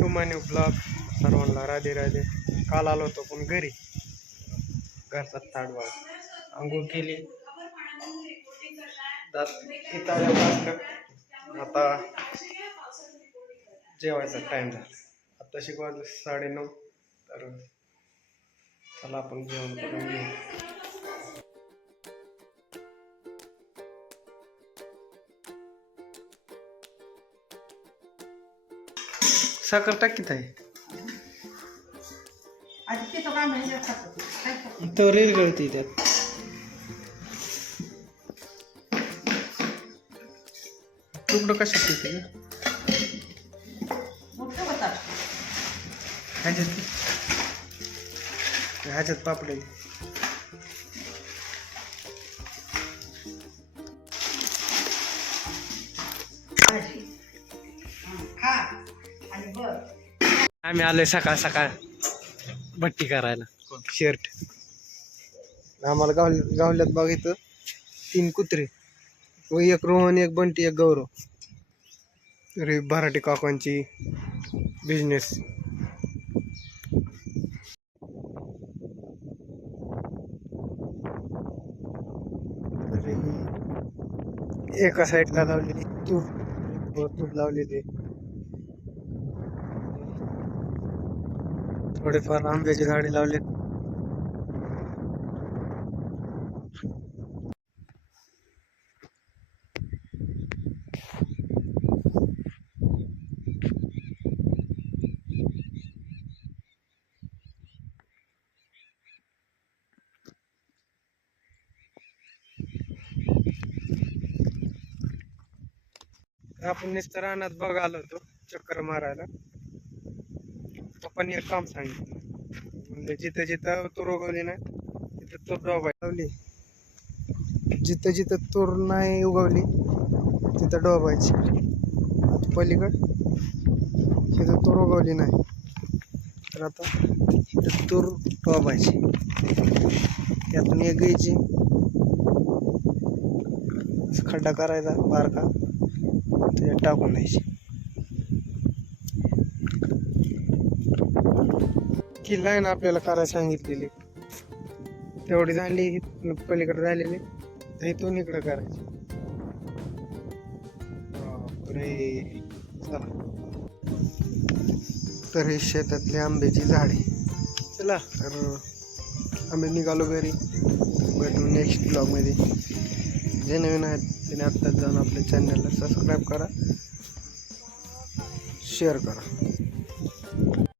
Welcome to my new blog. सर्वांना राधे राधे. काल आलो होतो पण घरी घरचा ताडवा आंघोळ केली आता जेवायचा टाइम झाला. आता शिकवायचं 9:30 तर चला आपण जेवण करून घेऊ. साखर टाकीत आहे तो रेल गळती त्यात. तुकडं कशात येते ह्याच्यात पापडे आम्ही आलोय सकाळ सकाळ भट्टी करायला. शर्ट आम्हाला गावल्यात बघ इथं 3 कुत्रे व 1 रोहन 1 बंटी 1 गौरव. अरे भराटे काकांची बिझनेस. एका साईडला लावलेली तूप लावलेली. थोडेफार आंब्याची झाडे लावले. आपण नुसतं रानात बघा आलो होतो चक्कर मारायला. आपण एक काम सांगितलं म्हणजे जिथं जिथं तूर उगवली नाही तिथं तूर डोबायची. जिथं जिथं तूर नाही उगवली तिथं डोबायची. आता पलीकड तिथं तूर उगवली नाही तर आता तिथं तूर डोबायची. त्यातून एक घ्यायची खड्डा करायचा बारका त्याच्यात टाकून द्यायची. की लाईन आपल्याला करायला सांगितलेली तेवढी झाली. पलीकडे झालेली तर इथून इकडं करायची. तर हे शेतातली आंब्याची झाडे. चला तर आम्ही निघालो घरी. भेटू नेक्स्ट ब्लॉगमध्ये. जे नवीन आहेत त्याने आत्ताच जाऊन आपल्या चॅनलला सबस्क्राईब करा, शेअर करा.